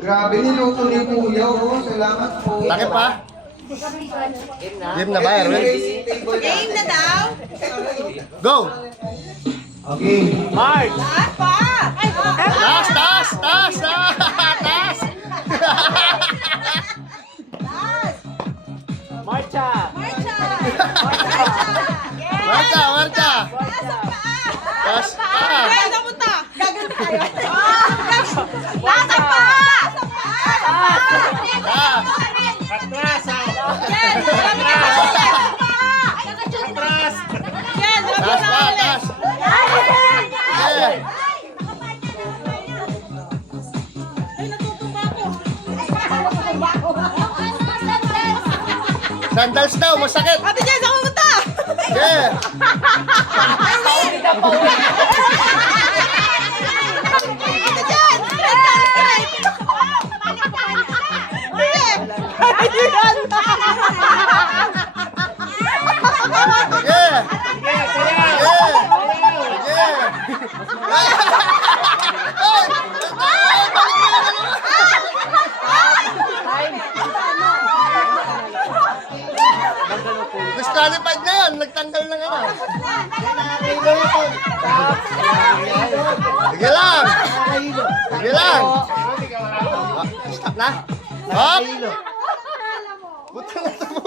Grabe, niluto ni Kuya. Oh. Salamat po. Laki pa. Game na ba, Erwin? Game na daw. Go! Okay. Mark! Lahat pa. Taas, taas, taas, taas, taas! Taas. Marcha! Marcha. Marcha, marcha! Taas Taas ang paa. pa! Ay, napunta. Gaganda tayo. Taas ang paa. Taas ang paa. Taas! Atras! Yan. Atras! Yan. Taas pa, taas! Yeah. Sandals daw, masakit! Ate Jess, ako pumunta. Yeah! Ate Jess. Yeah! Yeah! Yeah! Disqualified na yan, nagtanggal na nga. Sige lang! Sige lang! Stop na? Hop! Buta na ito mo!